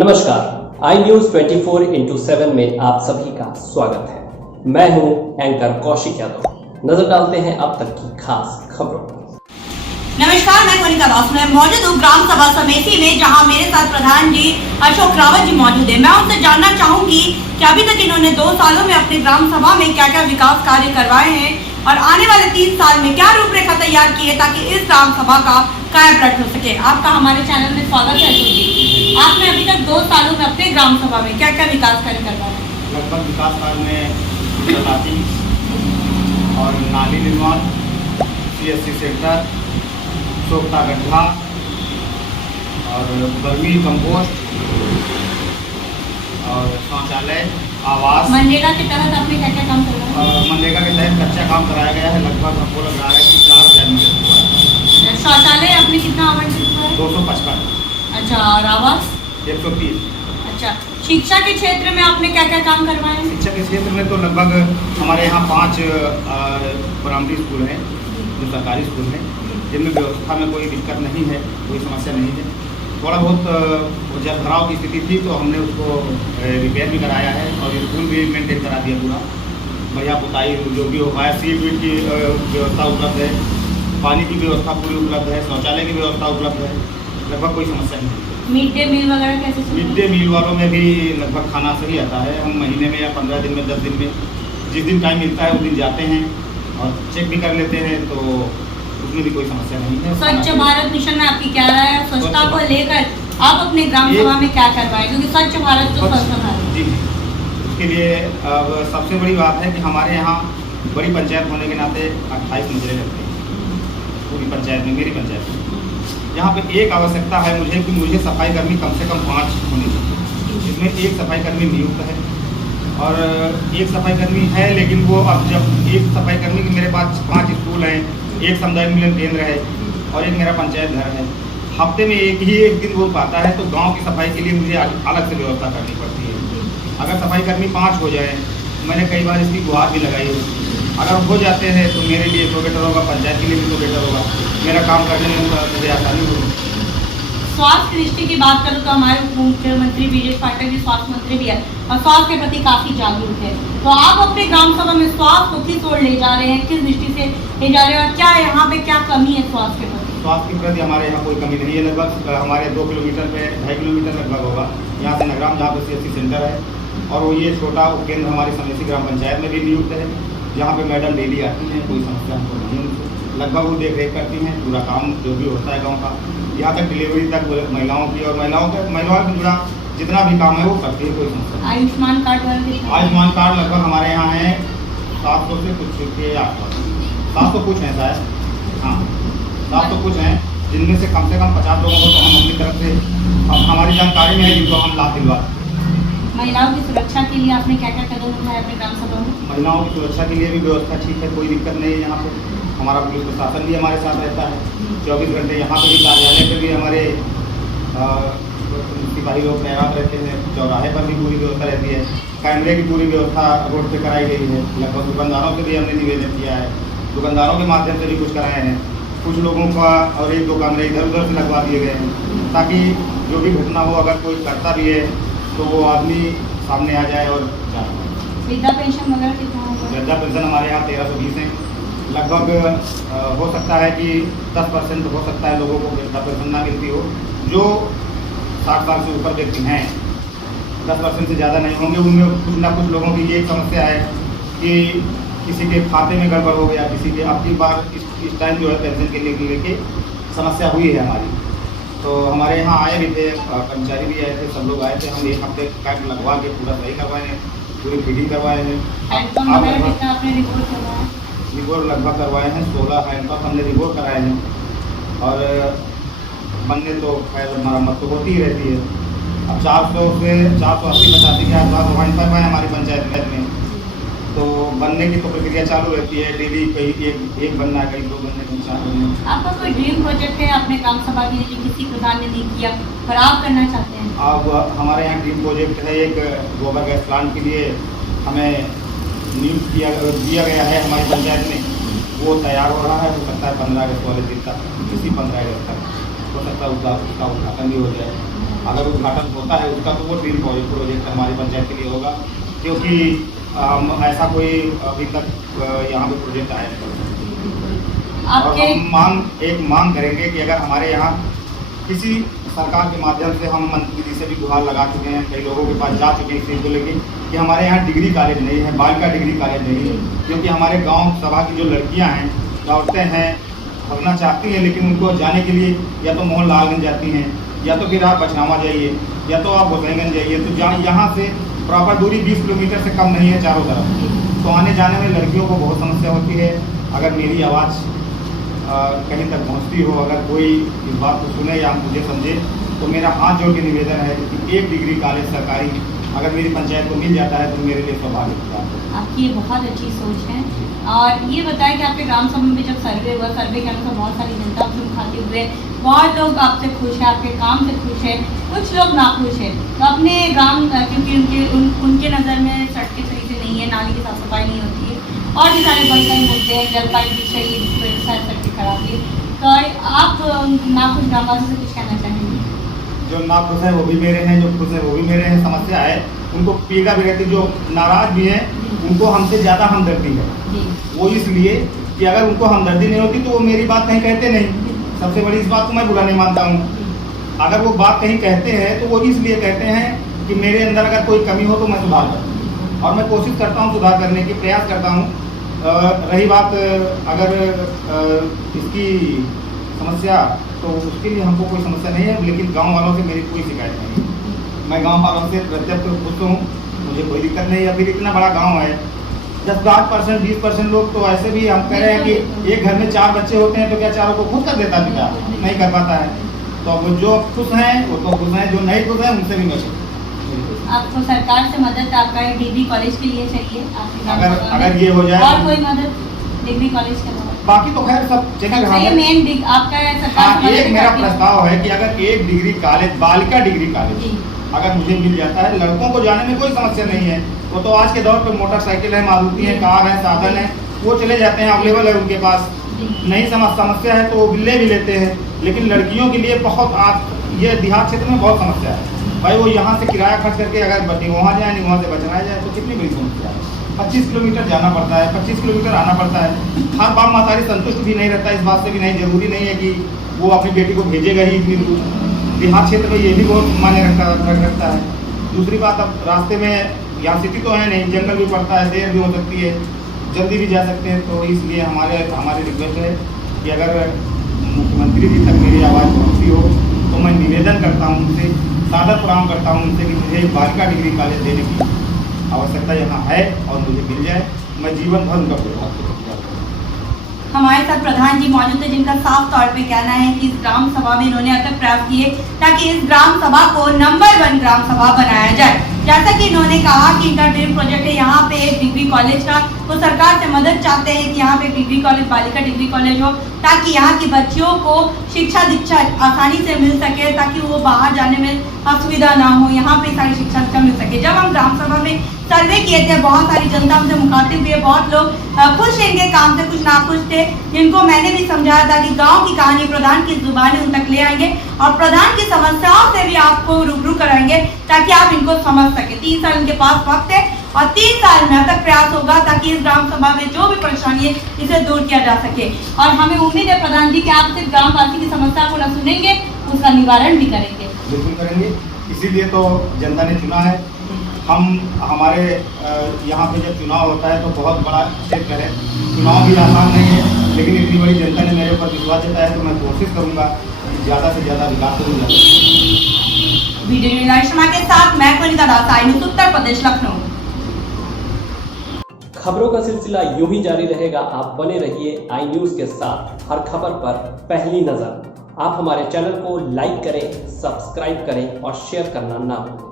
नमस्कार, आई news 24x7 में आप सभी का स्वागत है। मैं हूं एंकर कौशिक यादव। नजर डालते हैं अब तक की खास खबरों पर। नमस्कार, मैं मोनिका दास। मैं मौजूद हूँ ग्राम सभा समिति में, जहां मेरे साथ प्रधान जी अशोक रावत जी मौजूद है। मैं उनसे जानना चाहूंगी कि अभी तक इन्होंने 2 सालों में अपनी ग्राम सभा में क्या क्या विकास कार्य करवाए हैं और आने वाले 3 साल में क्या रूपरेखा तैयार की है ताकि इस ग्राम सभा का कायापलट हो सके। आपका हमारे चैनल में स्वागत है अशोक जी। आपने अभी तक 2 सालों में अपने ग्राम सभा में क्या क्या विकास कार्य करवाए हैं? लगभग विकास कार्य में तलाती और नाली निर्माण, CSC सेंटर, सोखता गड्ढा और वर्मी कंपोस्ट और शौचालय, आवास। मनरेगा के तहत आपने क्या क्या काम करवाया? मनरेगा के तहत कच्चा काम कराया गया है। लगभग हमको लग रहा है कि 4,000 मीटर हुआ है। शौचालय आपने कितना आवंटित हुआ है? 255। अच्छा, और आवास? 130। अच्छा, शिक्षा के क्षेत्र में आपने क्या क्या काम करवाए हैं? शिक्षा के क्षेत्र में तो लगभग हमारे यहाँ 5 प्राइमरी स्कूल हैं जो सरकारी स्कूल हैं, जिनमें व्यवस्था में कोई दिक्कत नहीं है, कोई समस्या नहीं है। थोड़ा बहुत जब भराव की स्थिति थी तो हमने उसको रिपेयर भी कराया है और स्कूल भी मेंटेन करा दिया पूरा बढ़िया। पुताई जो भी हो पाया, सीट वीट की व्यवस्था उपलब्ध है, पानी की व्यवस्था पूरी उपलब्ध है, शौचालय की व्यवस्था उपलब्ध है। लगभग कोई समस्या नहीं। मिड डे मील वगैरह कैसे? मिड डे मील वालों में भी लगभग खाना सही आता है। हम महीने में या 15 दिन में, 10 दिन में, जिस दिन टाइम मिलता है उस दिन जाते हैं और चेक भी कर लेते हैं, तो उसमें भी कोई समस्या नहीं है। स्वच्छ भारत मिशन में आपकी क्या राय है? स्वच्छता को लेकर आप अपने ग्राम सभा में क्या करवाए, क्योंकि स्वच्छ भारत तो स्वच्छ भारत। जी, उसके लिए अब सबसे बड़ी बात है कि हमारे यहाँ बड़ी पंचायत होने के नाते 28 मंजिलें लगती हैं पूरी पंचायत में, मेरी पंचायत में। यहाँ पे एक आवश्यकता है मुझे कि मुझे सफाई कर्मी कम से कम 5 होने चाहिए। इसमें एक सफाई कर्मी नियुक्त है और एक सफाई कर्मी है, लेकिन वो अब जब एक सफाई कर्मी की मेरे पास 5 स्कूल हैं, एक सामुदायिक मिलन केंद्र है और एक मेरा पंचायत घर है। हफ्ते में एक दिन वो पाता है, तो गांव की सफाई के लिए मुझे अलग से व्यवस्था करनी पड़ती है। अगर सफाई कर्मी 5 हो जाए, मैंने कई बार इसकी गुहार भी लगाई है, अगर हो जाते हैं तो मेरे लिए तो बेटर होगा, पंचायत के लिए भी तो बेटर होगा, मेरा काम करने में मुझे आसानी होगी। स्वास्थ्य दृष्टि की बात करूँ तो हमारे मुख्यमंत्री ब्रिजेश पाठक जी स्वास्थ्य मंत्री भी है और स्वास्थ्य के प्रति काफी जागरूक है। तो आप अपने ग्राम सभा में स्वास्थ्य को किस ओर ले जा रहे हैं, किस दृष्टि से ले जा रहे हैं और क्या यहाँ पे क्या कमी है स्वास्थ्य के प्रति? स्वास्थ्य के प्रति हमारे यहाँ कोई कमी नहीं है। लगभग हमारे 2 किलोमीटर पे 2.5 किलोमीटर लगभग होगा यहाँ से नगराम, जहाँ पे CSC सेंटर है, और वो ये छोटा उपकेंद्र हमारी समेसी ग्राम पंचायत में भी नियुक्त है, जहाँ पे मैडम डेली आती हैं। कोई समस्या हमको नहीं है उनसे। लगभग वो देख रेख करती हैं पूरा काम जो भी होता है गाँव का, यहाँ तक डिलीवरी तक महिलाओं की, और महिलाओं से जुड़ा जितना भी काम है वो करती है। कोई समस्या। आयुष्मान कार्ड वाले? आयुष्मान कार्ड लगभग हमारे यहाँ है 700 से कुछ के आसपास, 700 कुछ हैं शायद। हाँ, 700 कुछ हैं, जिनमें से कम 50 लोगों को तो हम अपनी तरफ से, अब हमारी जानकारी में है, जिनको हम लाभ दिलवा। महिलाओं की सुरक्षा के लिए आपने क्या क्या कदम उठाए अपने ग्राम सभा में? महिलाओं की सुरक्षा के लिए भी व्यवस्था ठीक है, कोई दिक्कत नहीं है। यहाँ पे हमारा पुलिस प्रशासन भी हमारे साथ रहता है 24 घंटे। यहाँ पे भी कार्यालय पे भी हमारे सिपाही लोग तैनात रहते हैं। चौराहे पर भी पूरी व्यवस्था रहती है। कैमरे की पूरी व्यवस्था रोड पे कराई गई है। लगभग दुकानदारों से भी हमने निवेदन किया है, दुकानदारों के माध्यम से भी कुछ कराए हैं। कुछ लोगों का और 1-2 कैमरे इधर उधर से लगवा दिए गए हैं, ताकि जो भी घटना हो, अगर कोई करता भी है तो वो आदमी सामने आ जाए और जा। वृद्धा पेंशन वगैरह कितना होगा? वृद्धा पेंशन हमारे यहाँ 1320 है। लगभग हो सकता है कि 10% हो सकता है लोगों को वृद्धा पेंशन ना मिलती हो, जो 60 साल से ऊपर व्यक्ति हैं। 10% से ज़्यादा नहीं होंगे। उनमें कुछ ना कुछ लोगों की ये समस्या है कि किसी के खाते में गड़बड़ हो गया, किसी के अब की बार इस टाइम जो है पेंशन के लेके समस्या हुई है हमारी। तो हमारे यहाँ आए भी थे, कर्मचारी भी आए थे, सब लोग आए थे। हम 1 हफ्ते कैंप लगवा के पूरा सही करवाए हैं, पूरी फिटिंग करवाए हैं। रिपोर्ट लगभग करवाए हैं 16 हैंडपम्प हमने रिपोर्ट कराए हैं, और बनने तो खैर मरम्मत तो होती ही रहती है। अब 400 से 480-85 के आसपास हैंडपम्प है हमारी पंचायत में, तो बनने की तो प्रक्रिया चालू रहती है। डेली कहीं एक बनना है, कहीं 2 बनने, कहीं 4 बनने। आपका कोई ड्रीम प्रोजेक्ट है अपने ग्राम सभा के लिए जो किसी प्रधान ने नहीं किया पर आप करना चाहते हैं? अब हमारे यहाँ ड्रीम प्रोजेक्ट है, एक गोबर गैस प्लांट के लिए हमें नियुक्त दिया गया है हमारी पंचायत में। वो तैयार हो रहा है, हो सकता है 15 अगस्त वाले दिन तक, इसी 15 अगस्त तक हो सकता है उसका उद्घाटन भी हो जाए। अगर उद्घाटन होता है उसका तो वो ड्रीम प्रोजेक्ट हमारी पंचायत के लिए होगा, क्योंकि ऐसा कोई अभी तक यहाँ पे प्रोजेक्ट आया नहीं। और हम मांग करेंगे कि अगर हमारे यहाँ किसी सरकार के माध्यम से, हम मंत्री जी से भी गुहार लगा चुके हैं, कई लोगों के पास जा चुके हैं इस चीज़ को लेकर कि हमारे यहाँ डिग्री कॉलेज नहीं है, बालिका डिग्री कॉलेज नहीं है, क्योंकि हमारे गांव सभा की जो लड़कियां हैं, औरतें हैं, पढ़ना चाहती हैं, लेकिन उनको जाने के लिए या तो मोहन लालगंज जाती हैं, या तो फिर आप बछनावा जाइए, या तो आप गोसाईगंज जाइए। तो यहाँ से प्रॉपर दूरी 20 किलोमीटर से कम नहीं है चारों तरफ। तो आने जाने में लड़कियों को बहुत समस्या होती है। अगर मेरी आवाज़ कहीं तक पहुंचती हो, अगर कोई इस बात को सुने या मुझे समझे, तो मेरा हाथ जोड़ के निवेदन है कि एक डिग्री कॉलेज सरकारी अगर मेरी पंचायत को मिल जाता है तो मेरे लिए सौभाग्य की बात है। आपकी ये बहुत अच्छी सोच है। और ये बताएं कि आपके ग्राम सभा में जब सर्वे हुआ, सर्वे के अनुसार बहुत सारी जनता आपसे मुखातिब हुए, बहुत लोग आपसे खुश हैं, आपके काम से खुश हैं, कुछ लोग नाखुश हैं। तो अपने गांव, क्योंकि उनके नज़र में सड़कें सही से नहीं है, नाली की साफ सफाई नहीं होती है, और भी सारे बड़े कई मुद्दे हैं, जलपाई विषय सड़कें खराब है। तो आप नाखुश ग्रामवासी से कुछ कहना चाहेंगे? जो नाखुश है वो भी मेरे हैं, जो खुश है वो भी मेरे हैं। समस्या है उनको पीड़ा भी रहती, जो नाराज भी हैं उनको हमसे ज़्यादा हमदर्दी है। वो इसलिए कि अगर उनको हमदर्दी नहीं होती तो वो मेरी बात कहीं कहते नहीं। सबसे बड़ी इस बात को मैं बुरा नहीं मानता हूँ। अगर वो बात कहीं कहते हैं तो वो इसलिए कहते हैं कि मेरे अंदर अगर कोई कमी हो तो मैं सुधार करूँ, और मैं कोशिश करता हूँ सुधार करने की, प्रयास करता हूँ। रही बात अगर इसकी समस्या, तो उसके लिए हमको कोई समस्या नहीं है, लेकिन गांव वालों से मेरी कोई शिकायत नहीं है। मैं गांव वालों से प्रत्यक्ष खुश हूँ, मुझे कोई दिक्कत नहीं है। फिर इतना बड़ा गांव है, 10% 20% लोग तो ऐसे भी हम कह रहे हैं कि एक घर में 4 बच्चे होते हैं तो क्या चारों को खुद कर देता पिता? नहीं कर पाता है। तो अब जो खुश हैं वो तो खुश हैं, जो नहीं खुश हैं उनसे भी मैं। आपको सरकार से मदद आपका डिग्री कॉलेज के लिए चाहिए? अगर ये हो जाए और कोई मदद डिग्री कॉलेज के अलावा? बाकी तो खैर सब चलेगा। मेन आपका सरकार से एक मेरा प्रस्ताव है कि अगर एक डिग्री कॉलेज, बालिका डिग्री कॉलेज अगर मुझे मिल जाता है, लड़कों को जाने में कोई समस्या नहीं है। वो तो आज के दौर पे मोटरसाइकिल है, मारुति है, कार है, साधन है, वो चले जाते हैं, अवेलेबल है उनके पास। नहीं समस्या है तो वो बिल्ले भी लेते हैं। लेकिन लड़कियों के लिए बहुत ये देहात क्षेत्र में बहुत समस्या है भाई। वो यहाँ से किराया खर्च करके अगर वहाँ जाए, नहीं वहाँ से बचना जाए, तो कितनी बड़ी समस्या है। 25 किलोमीटर जाना पड़ता है, 25 किलोमीटर आना पड़ता है। हर बाप महतारी संतुष्ट भी नहीं रहता इस बात से भी, नहीं जरूरी नहीं है कि वो अपनी बेटी को भेजेगा ही इतनी दूर। देहात क्षेत्र में ये भी बहुत मायने रखता है। दूसरी बात, अब रास्ते में यहाँ सिटी तो है नहीं, जंगल भी पड़ता है, देर भी हो सकती है, जल्दी भी जा सकते हैं। तो इसलिए हमारी रिक्वेस्ट है कि अगर मुख्यमंत्री जी तक मेरी आवाज़ पहुँचती हो तो मैं निवेदन करता हूँ उनसे, सादर प्रणाम करता हूँ उनसे कि मुझे बालिका डिग्री कॉलेज देने की आवश्यकता यहाँ है और मुझे मिल जाए। मैं जीवन भर उनका प्रभाव करूँगा। हमारे साथ प्रधान जी मौजूद है, जिनका साफ तौर पे कहना है कि इस ग्राम सभा में इन्होंने अतः प्रयास किए ताकि इस ग्राम सभा को नंबर 1 ग्राम सभा बनाया जाए। जैसा कि इन्होंने कहा कि इनका ड्रीम प्रोजेक्ट है यहाँ पे एक डिग्री कॉलेज का, वो सरकार से मदद चाहते हैं कि यहाँ पे डिग्री कॉलेज, बालिका डिग्री कॉलेज हो, ताकि यहाँ की बच्चियों को शिक्षा दीक्षा आसानी से मिल सके, ताकि वो बाहर जाने में असुविधा ना हो, यहाँ पे सारी शिक्षा दीक्षा मिल सके। जब हम ग्राम सभा में सर्वे किए थे, बहुत सारी जनता हमसे मुखातिब हुए, बहुत लोग खुश इनके काम से, कुछ नाखुश थे, जिनको मैंने भी समझाया था कि गांव की कहानी प्रधान की जुबानी उन तक ले आएंगे और प्रधान की समस्याओं से भी आपको रूबरू कराएंगे ताकि आप इनको समझ सके। 3 साल इनके पास वक्त है और 3 साल में तक प्रयास होगा ताकि इस ग्राम सभा में जो भी परेशानी है इसे दूर किया जा सके। और हमें उम्मीद है प्रधान जी कि आप सिर्फ ग्रामवासी की समस्या को न सुनेंगे, उसका निवारण भी करेंगे। बिल्कुल करेंगे, इसीलिए तो जनता ने चुना है। हमारे यहाँ पे जब चुनाव होता है तो बहुत बड़ा क्षेत्र है, चुनाव भी आसान नहीं है, लेकिन इतनी बड़ी जनता ने मेरे ऊपर विश्वास जताया है तो मैं कोशिश करूँगा कि ज़्यादा से ज़्यादा विकास करूँगा। वीडियो जर्नलिस्ट के साथ मैं मोनिका दास, आई न्यूज़ उत्तर प्रदेश, लखनऊ। खबरों का सिलसिला यूं ही जारी रहेगा। आप बने रहिए आई न्यूज़ के साथ, हर खबर पर पहली नजर। आप हमारे चैनल को लाइक करें, सब्सक्राइब करें और शेयर करना ना भूलें।